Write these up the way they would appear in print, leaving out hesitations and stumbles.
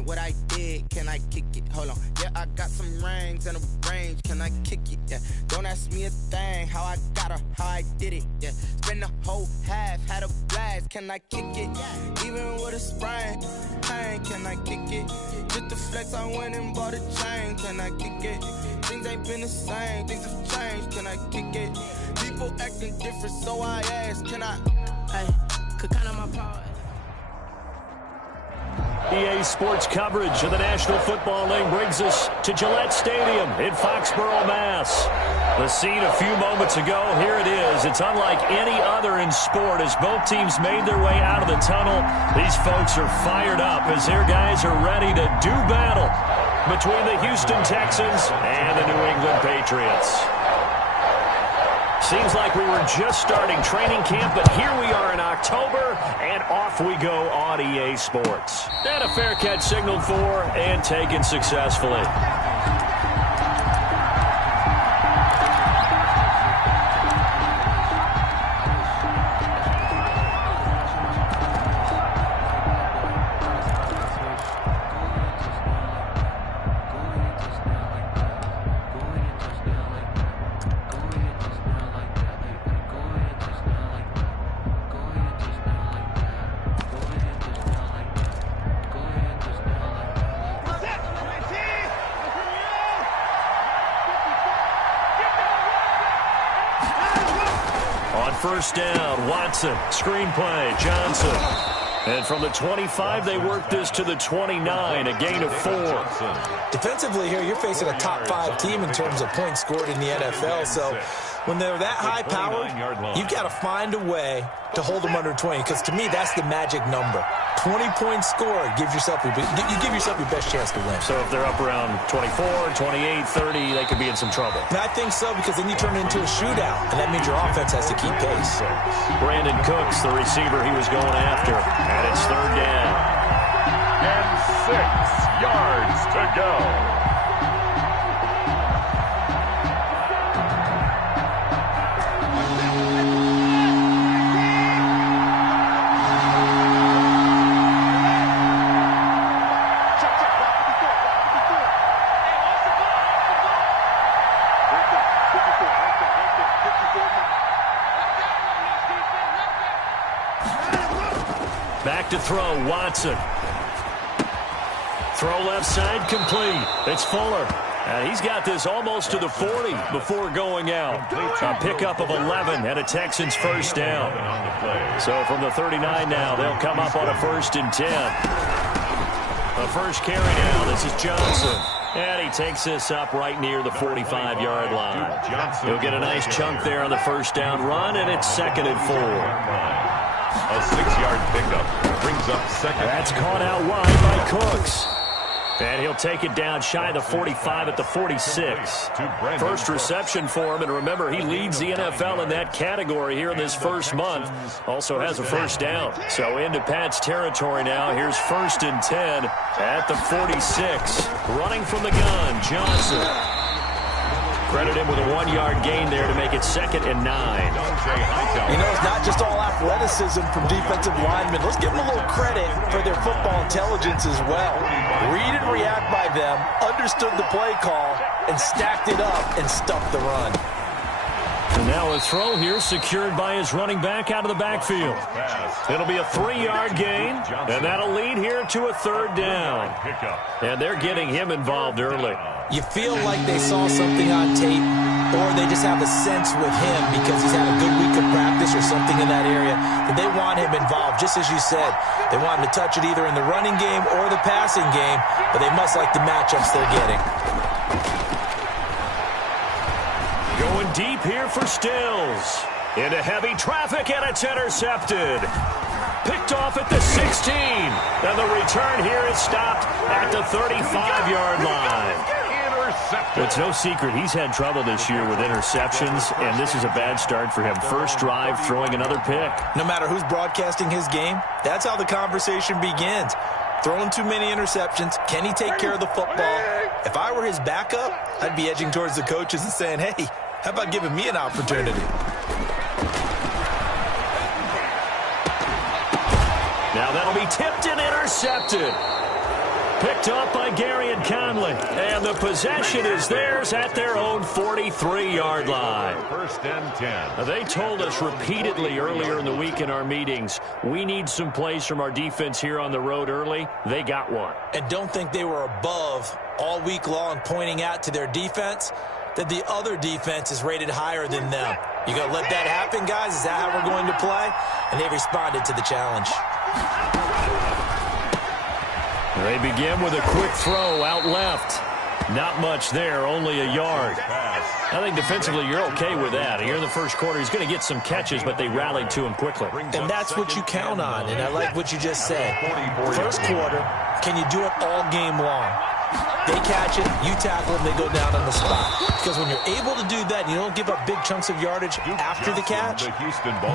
ain't what I did. Can I kick it? Hold on. Yeah, I got some rings and a range. Can I kick it? Yeah. Don't ask me a thing. How I got her, how I did it. Yeah. Spend the whole half, had a blast. Can I kick it? Even with a sprain. Pain, can I kick it? Just the flex, I went and bought a chain. Can I kick it? Things ain't been the same. Things have changed. Can I kick it? People acting different, so I ask. Can I? Hey, could count on my power. EA Sports coverage of the National Football League brings us to Gillette Stadium in Foxborough, Mass. The scene a few moments ago, here it is. It's unlike any other in sport as both teams made their way out of the tunnel. These folks are fired up as their guys are ready to do battle between the Houston Texans and the New England Patriots. Seems like we were just starting training camp, but here we are in October, and off we go on EA Sports. And a fair catch signaled for and taken successfully. First down, Watson, screenplay, Johnson. And from the 25, they work this to the 29, a gain of 4. Defensively here, you're facing a top 5 team in terms of points scored in the NFL. So when they're that high-powered, you've got to find a way to hold them under 20. Because to me, that's the magic number. 20 points scored, you give yourself your best chance to win. So if they're up around 24, 28, 30, they could be in some trouble. And I think so, because then you turn it into a shootout, and that means your offense has to keep pace. Brandon Cooks, the receiver he was going after, and it's third down. And 6 yards to go. Back to throw, Watson. Throw left side, complete. It's Fuller. And he's got this almost to the 40 before going out. A pickup of 11 and a Texans first down. So from the 39 now, they'll come up on a 1st and 10. The first carry now, this is Johnson. And he takes this up right near the 45-yard line. He'll get a nice chunk there on the first down run, and it's 2nd and 4. A 6-yard pickup brings up 2nd. That's caught out wide by Cooks. And he'll take it down shy of the 45 at the 46. First reception for him, and remember, he leads the NFL in that category here in this first month. Also has a first down. So into Pat's territory now. Here's 1st and 10 at the 46. Running from the gun, Johnson. Credit him with a 1-yard gain there to make it 2nd and 9. You know, it's not just all athleticism from defensive linemen. Let's give them a little credit for their football intelligence as well. Read and react by them, understood the play call, and stacked it up and stuffed the run. And now a throw here secured by his running back out of the backfield. It'll be a 3-yard gain, and that'll lead here to a 3rd down. And they're getting him involved early. You feel like they saw something on tape, or they just have a sense with him because he's had a good week of practice or something in that area that they want him involved. Just as you said, they want him to touch it either in the running game or the passing game, but they must like the matchups they're getting. Going deep here for Stills. Into heavy traffic, and it's intercepted. Picked off at the 16. And the return here is stopped at the 35-yard line. It's no secret he's had trouble this year with interceptions, and this is a bad start for him. First drive, throwing another pick. No matter who's broadcasting his game, that's how the conversation begins. Throwing too many interceptions. Can he take care of the football? If I were his backup, I'd be edging towards the coaches and saying, hey, how about giving me an opportunity? Now that'll be tipped and intercepted. Picked off by Gary and Conley. And the possession is theirs at their own 43-yard line. First and 10. They told us repeatedly earlier in the week in our meetings, we need some plays from our defense here on the road early. They got one. And don't think they were above all week long pointing out to their defense that the other defense is rated higher than them. You going to let that happen, guys? Is that how we're going to play? And they responded to the challenge. They begin with a quick throw out left. Not much there, only a yard. I think defensively you're okay with that. Here in the first quarter, he's going to get some catches, but they rallied to him quickly. And that's what you count on, and I like what you just said. First quarter, can you do it all game long? They catch it, you tackle them, they go down on the spot. Because when you're able to do that, and you don't give up big chunks of yardage after the catch,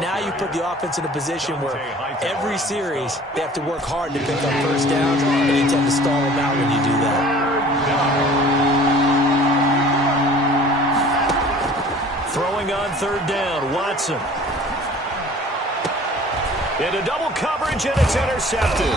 now you put the offense in a position where every series they have to work hard to pick up first downs, and you tend to stall them out when you do that. Throwing on third down, Watson. Into double coverage, and it's intercepted.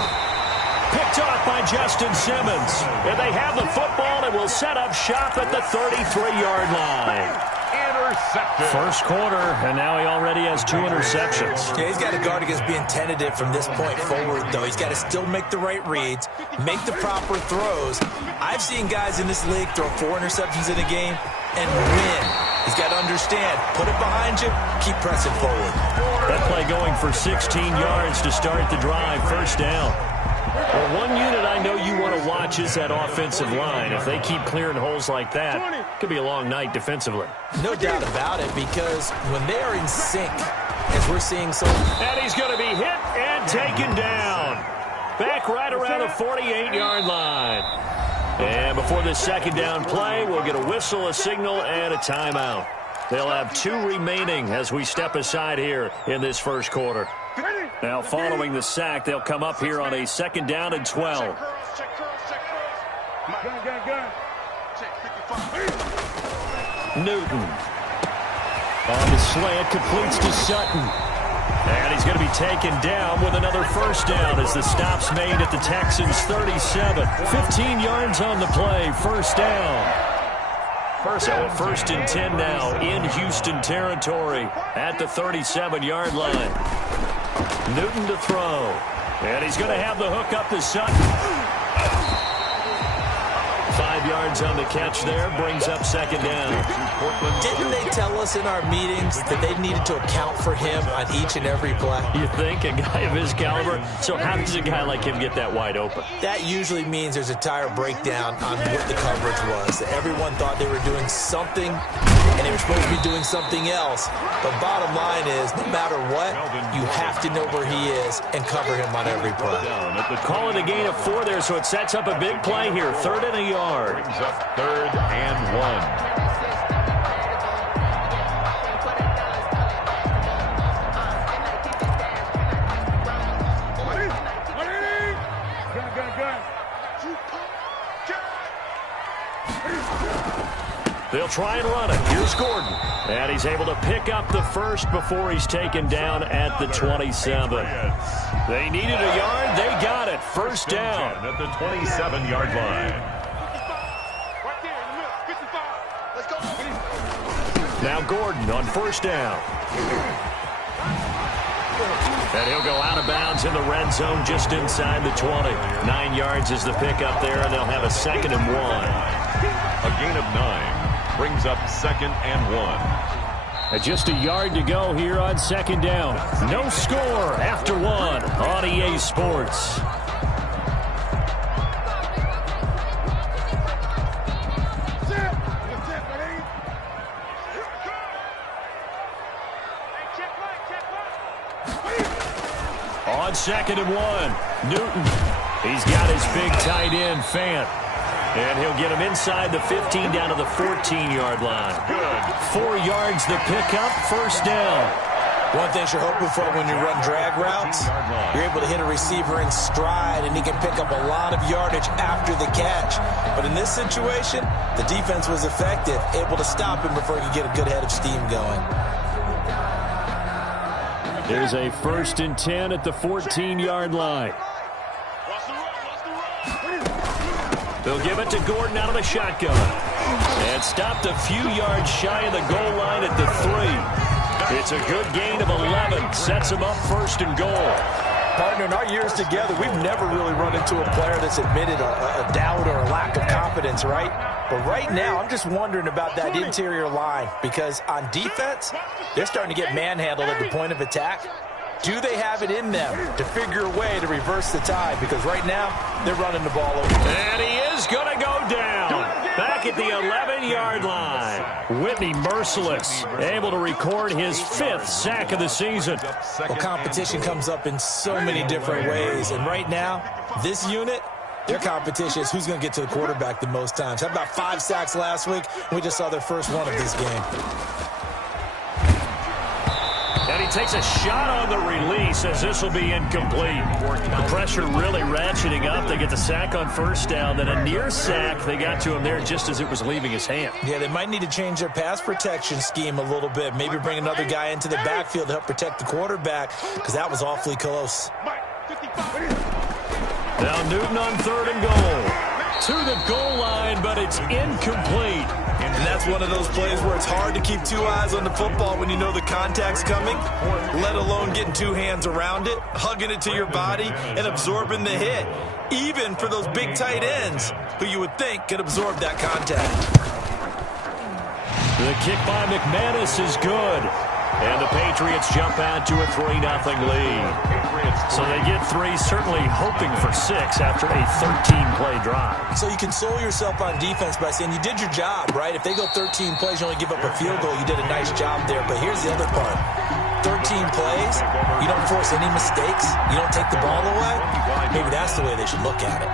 Picked off by Justin Simmons. And they have the football and will set up shop at the 33-yard line. Intercepted. First quarter, and now he already has 2 interceptions. Yeah, he's got to guard against being tentative from this point forward, though. He's got to still make the right reads, make the proper throws. I've seen guys in this league throw 4 interceptions in a game and win. He's got to understand, put it behind you, keep pressing forward. That play going for 16 yards to start the drive, first down. Well, one unit I know you want to watch is that offensive line. If they keep clearing holes like that, it could be a long night defensively. No doubt about it, because when they are in sync, as we're seeing so... And he's going to be hit and taken down. Back right around the 48-yard line. And before this second down play, we'll get a whistle, a signal, and a timeout. They'll have 2 remaining as we step aside here in this first quarter. Now, following the sack, they'll come up here on a second down and 12. Newton. On the slant, completes to Sutton. And he's going to be taken down with another first down as the stop's made at the Texans' 37. 15 yards on the play, first down. So first and 10 now in Houston territory at the 37-yard line. Newton to throw. And he's going to have the hook up to Sutton. 5 yards on the catch there, brings up second down. Didn't they tell us in our meetings that they needed to account for him on each and every play? You think? A guy of his caliber? So how does a guy like him get that wide open? That usually means there's a tire breakdown on what the coverage was. Everyone thought they were doing something, and they were supposed to be doing something else. But bottom line is, no matter what, you have to know where he is and cover him on every play. Call it a gain of 4 there, so it sets up a big play here. 3rd and a yard. Brings up 3rd and 1. They'll try and run it. Here's Gordon. And he's able to pick up the first before he's taken down at the 27. They needed a yard. They got it. First down at the 27-yard line. Now Gordon on first down. And he'll go out of bounds in the red zone just inside the 20. 9 yards is the pickup there, and they'll have a 2nd and 1. A gain of 9 brings up 2nd and 1. Just a yard to go here on second down. No score after 1 on EA Sports. On 2nd and 1, Newton. He's got his big tight end, Fant. And he'll get him inside the 15 down to the 14-yard line. Good. 4 yards the pickup, first down. One thing you're hoping for when you run drag routes, you're able to hit a receiver in stride, and he can pick up a lot of yardage after the catch. But in this situation, the defense was effective, able to stop him before he could get a good head of steam going. There's a 1st and 10 at the 14-yard line. They'll give it to Gordon out of the shotgun. And stopped a few yards shy of the goal line at the 3. It's a good gain of 11. Sets him up 1st and goal. Partner, in our years together, we've never really run into a player that's admitted a doubt or a lack of confidence, right? But right now, I'm just wondering about that interior line because on defense, they're starting to get manhandled at the point of attack. Do they have it in them to figure a way to reverse the tide? Because right now, they're running the ball over. And he is going to go down. Back at the 11-yard line. Whitney merciless. Able to record his 5th sack of the season. Well, competition comes up in so many different ways. And right now, this unit, their competition is who's going to get to the quarterback the most times. How about 5 sacks last week? We just saw their first one of this game. And he takes a shot on the release as this will be incomplete. The pressure really ratcheting up. They get the sack on 1st down. Then a near sack. They got to him there just as it was leaving his hand. Yeah, they might need to change their pass protection scheme a little bit. Maybe bring another guy into the backfield to help protect the quarterback because that was awfully close. Now Newton on 3rd and goal. To the goal line, but it's incomplete. And that's one of those plays where it's hard to keep 2 eyes on the football when you know the contact's coming, let alone getting 2 hands around it, hugging it to your body, and absorbing the hit, even for those big tight ends who you would think could absorb that contact. The kick by McManus is good. And the Patriots jump out to a 3-0 lead. So they get 3, certainly hoping for 6 after a 13-play drive. So you console yourself on defense by saying you did your job, right? If they go 13 plays, you only give up a field goal, you did a nice job there. But here's the other part. 13 plays, you don't force any mistakes, you don't take the ball away. Maybe that's the way they should look at it.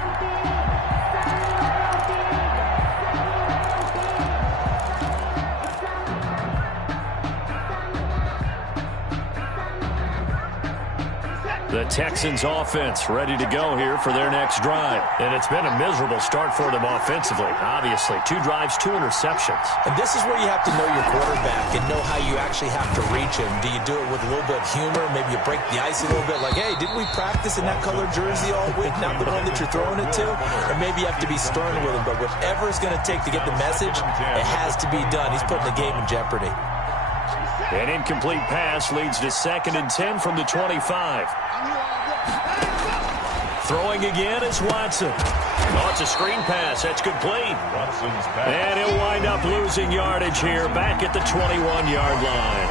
The Texans offense ready to go here for their next drive. And it's been a miserable start for them offensively, obviously. 2 drives, 2 interceptions. And this is where you have to know your quarterback and know how you actually have to reach him. Do you do it with a little bit of humor? Maybe you break the ice a little bit like, hey, didn't we practice in that colored jersey all week? Not the one that you're throwing it to? Or maybe you have to be stern with him. But whatever it's going to take to get the message, it has to be done. He's putting the game in jeopardy. An incomplete pass leads to 2nd and 10 from the 25. Throwing again is Watson. Oh, it's a screen pass. That's complete. And he'll wind up losing yardage here back at the 21-yard line.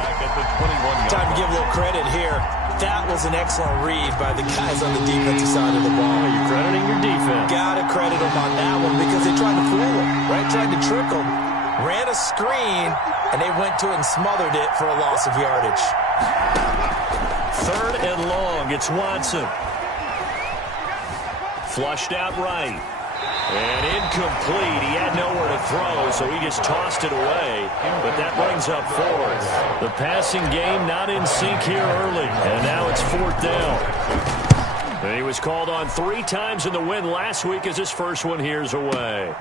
Time to give a little credit here. That was an excellent read by the guys on the defensive side of the ball. You're crediting your defense. Got to credit them on that one because they tried to fool him, right? Tried to trick him. Ran a screen, and they went to it and smothered it for a loss of yardage. 3rd and long. It's Watson. Flushed out right. And incomplete. He had nowhere to throw, so he just tossed it away. But that brings up 4th. The passing game not in sync here early. And now it's 4th down. And he was called on 3 times in the win last week as his first one here's away.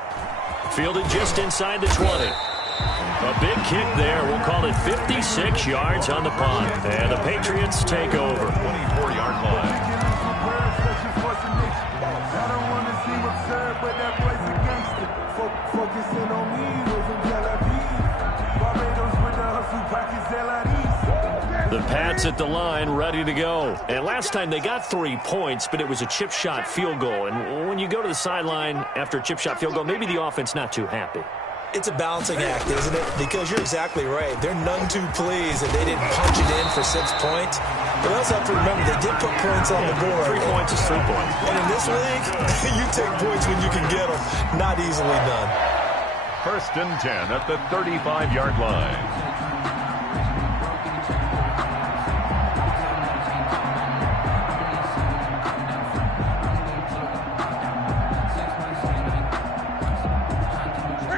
Fielded just inside the 20. A big kick there. We'll call it 56 yards on the punt. And the Patriots take over. 24-yard line. The Pats at the line, ready to go. And last time they got 3 points, but it was a chip shot field goal. And when you go to the sideline after a chip shot field goal, maybe the offense not too happy. It's a balancing act, isn't it? Because you're exactly right. They're none too pleased that they didn't punch it in for 6 points. But we also have to remember they did put points on the board. 3 points is 3 points. And in this league, you take points when you can get them. Not easily done. 1st and 10 at the 35-yard line.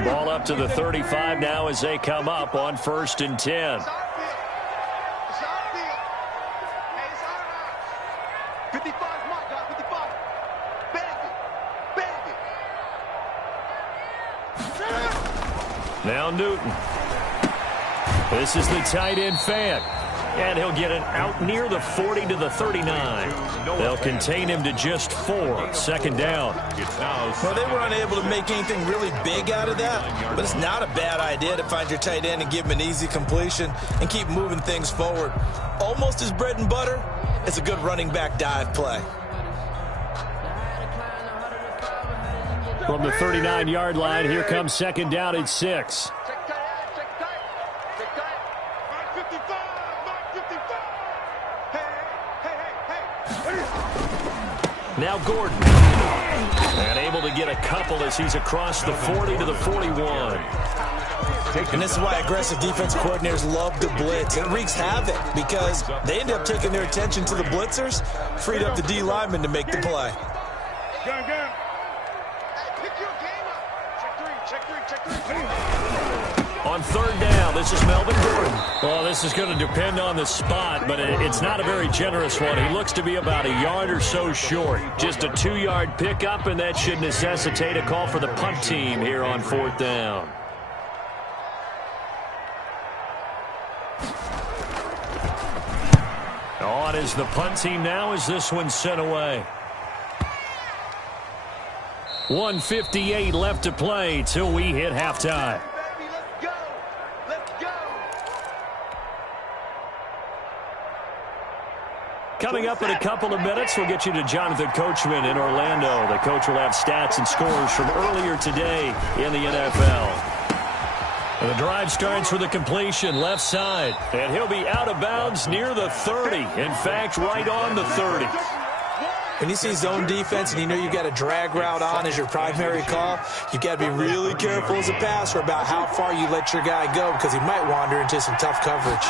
Ball up to the 35 now as they come up on 1st and 10. Now Newton. This is the tight end Fant. And he'll get it out near the 40 to the 39. They'll contain him to just 4. Second down. Well, they were unable to make anything really big out of that, but it's not a bad idea to find your tight end and give him an easy completion and keep moving things forward. Almost his bread and butter. It's a good running back dive play. From the 39-yard line, here comes second down at 6. Now Gordon. And able to get a couple as he's across the 40 to the 41. And this is why aggressive defense coordinators love to blitz. It wreaks havoc because they end up taking their attention to the blitzers, freed up the D lineman to make the play. On third down, this is Melvin Gordon. Well, this is going to depend on the spot, but it's not a very generous one. He looks to be about a yard or so short. Just a 2-yard pickup, and that should necessitate a call for the punt team here on fourth down. On is the punt team now as this one's sent away. 1:58 left to play till we hit halftime. Coming up in a couple of minutes, we'll get you to Jonathan Coachman in Orlando. The coach will have stats and scores from earlier today in the NFL. And the drive starts with a completion left side, and he'll be out of bounds near the 30. In fact, right on the 30. When you see zone defense and you know you got a drag route on as your primary call, you got to be really careful as a passer about how far you let your guy go because he might wander into some tough coverage.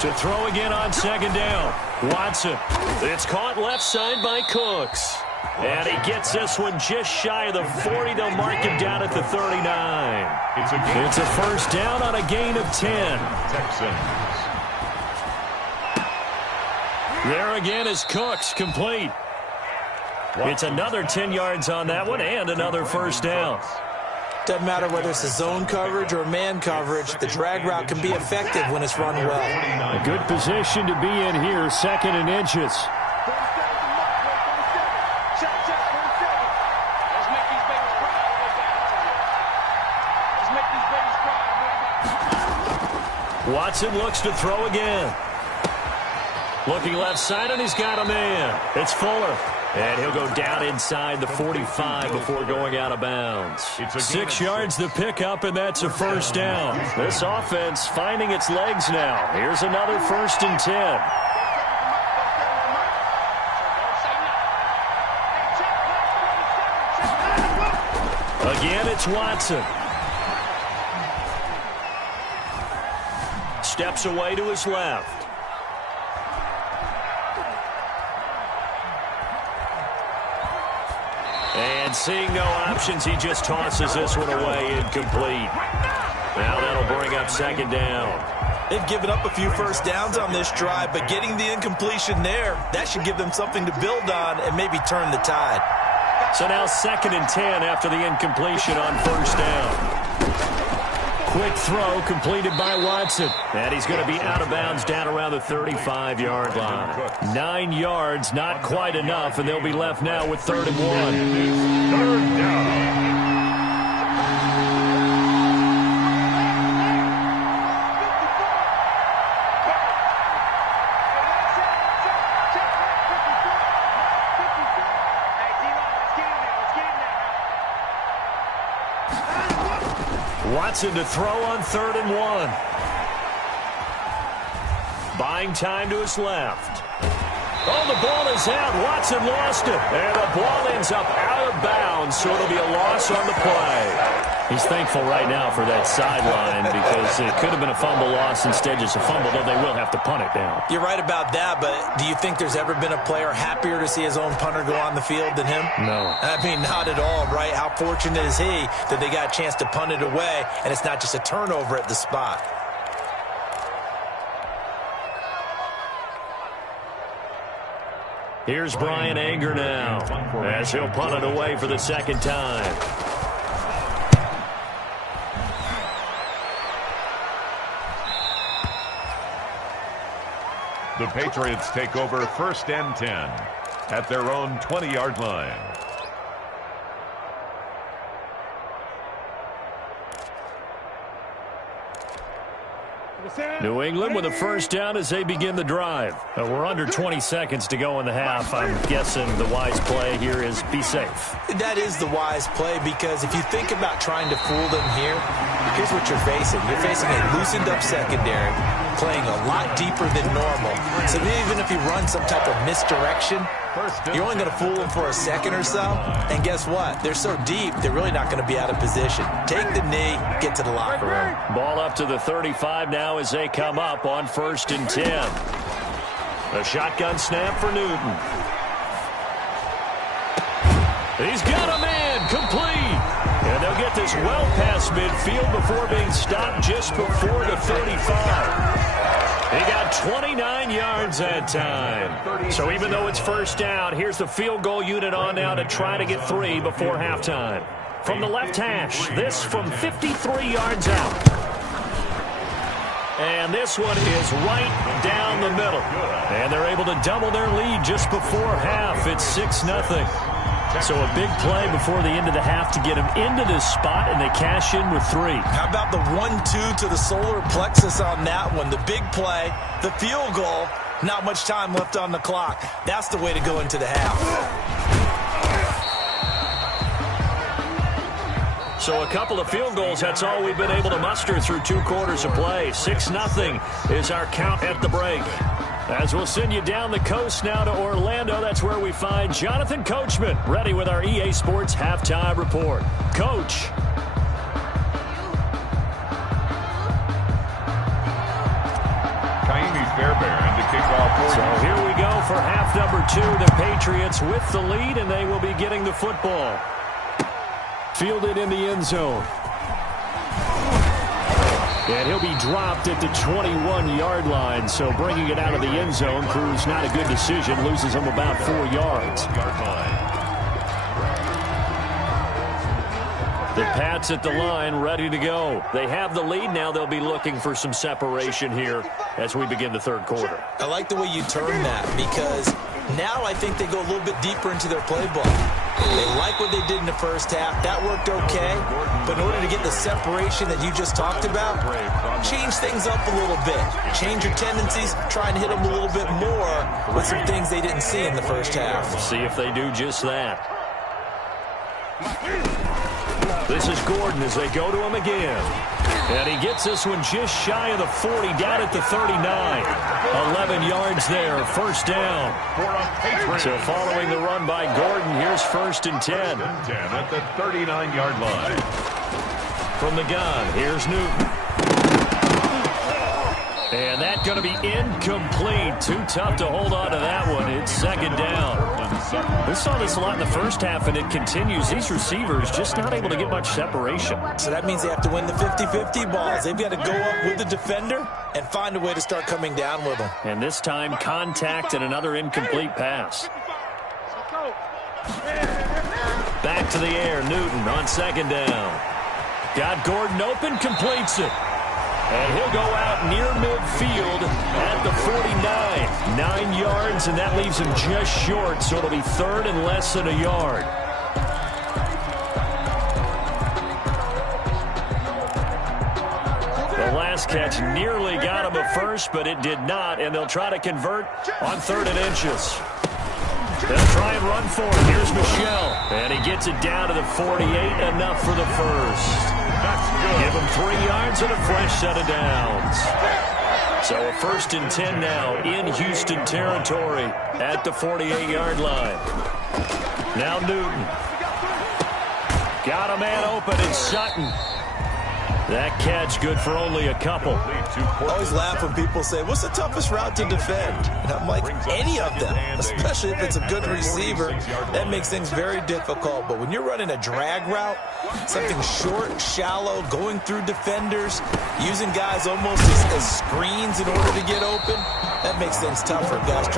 To throw again on second down. Watson. It's caught left side by Cooks. And he gets this one just shy of the 40. They'll mark him down at the 39. It's a first down on a gain of 10. Texans. There again is Cooks, complete. It's another 10 yards on that one and another first down. Doesn't matter whether it's a zone coverage or man coverage, the drag route can be effective when it's run well. A good position to be in here, second and inches. Watson looks to throw again. Looking left side, and he's got a man. It's Fuller. And he'll go down inside the 45 before going out of bounds. 6 yards the pickup, and that's a first down. This offense finding its legs now. Here's another 1st and 10. Again, it's Watson. Steps away to his left. And seeing no options, he just tosses this one away, incomplete. Now that'll bring up second down. They've given up a few first downs on this drive, but getting the incompletion there, that should give them something to build on and maybe turn the tide. So now 2nd and 10 after the incompletion on first down. Quick throw completed by Watson. And he's going to be out of bounds down around the 35-yard line. 9 yards, not quite enough, and they'll be left now with 3rd and 1. Third down. Watson to throw on 3rd and 1. Buying time to his left. Oh, the ball is out. Watson lost it. And the ball ends up out of bounds, so it'll be a loss on the play. He's thankful right now for that sideline because it could have been a fumble loss, instead just a fumble, though they will have to punt it down. You're right about that, but do you think there's ever been a player happier to see his own punter go on the field than him? No. I mean, not at all, right? How fortunate is he that they got a chance to punt it away, and it's not just a turnover at the spot. Here's Brian Anger now as he'll punt it away for the second time. The Patriots take over 1st and 10 at their own 20-yard line. New England with a first down as they begin the drive. We're under 20 seconds to go in the half. I'm guessing the wise play here is be safe. That is the wise play, because if you think about trying to fool them here, here's what you're facing. You're facing a loosened up secondary, playing a lot deeper than normal. So even if you run some type of misdirection, you're only going to fool them for a second or so. And guess what? They're so deep, they're really not going to be out of position. Take the knee, get to the locker room. Ball up to the 35 now as they come up on 1st and 10. A shotgun snap for Newton. He's got a man, complete. And they'll get this well past midfield before being stopped just before the 35. He got 29 yards that time. So even though it's first down, here's the field goal unit on now to try to get 3 before halftime. From the left hash, this from 53 yards out. And this one is right down the middle. And they're able to double their lead just before half. It's 6-0. So a big play before the end of the half to get them into this spot, and they cash in with 3. How about the 1-2 to the solar plexus on that one? The big play, the field goal, not much time left on the clock. That's the way to go into the half. So a couple of field goals, that's all we've been able to muster through 2 quarters of play. 6-0 is our count at the break. As we'll send you down the coast now to Orlando, that's where we find Jonathan Coachman, ready with our EA Sports Halftime Report. Coach. Kaimi Fairbairn to kick off. So here we go for half number 2. The Patriots with the lead, and they will be getting the football. Fielded in the end zone. And he'll be dropped at the 21-yard line, so bringing it out of the end zone proves not a good decision. Loses him about 4 yards. The Pats at the line, ready to go. They have the lead now. They'll be looking for some separation here as we begin the 3rd quarter. I like the way you turn that, because now I think they go a little bit deeper into their playbook. They like what they did in the first half. That worked okay. But in order to get the separation that you just talked about, change things up a little bit. Change your tendencies. Try and hit them a little bit more with some things they didn't see in the first half. See if they do just that. This is Gordon as they go to him again. And he gets this one just shy of the 40, down at the 39. 11 yards there, first down. So following the run by Gordon, here's 1st and 10. At the 39-yard line. From the gun, here's Newton. And that's going to be incomplete. Too tough to hold on to that one. It's 2nd down. We saw this a lot in the first half, and it continues. These receivers just not able to get much separation. So that means they have to win the 50-50 balls. They've got to go up with the defender and find a way to start coming down with them. And this time, contact and another incomplete pass. Back to the air, Newton on 2nd down. Got Gordon open, completes it. And he'll go out near midfield at the 49. 9 yards, and that leaves him just short, so it'll be 3rd and less than a yard. The last catch nearly got him a first, but it did not, and they'll try to convert on 3rd and inches. They'll try and run for it. Here's Michel, and he gets it down to the 48, enough for the first. Give him 3 yards and a fresh set of downs. So a 1st and 10 now in Houston territory at the 48-yard line. Now Newton. Got a man open, and Sutton. That catch good for only a couple. I always laugh when people say, what's the toughest route to defend? And I'm like, any of them, especially if it's a good receiver. That makes things very difficult. But when you're running a drag route, something short, shallow, going through defenders, using guys almost as screens in order to get open, that makes things tougher. Guys trying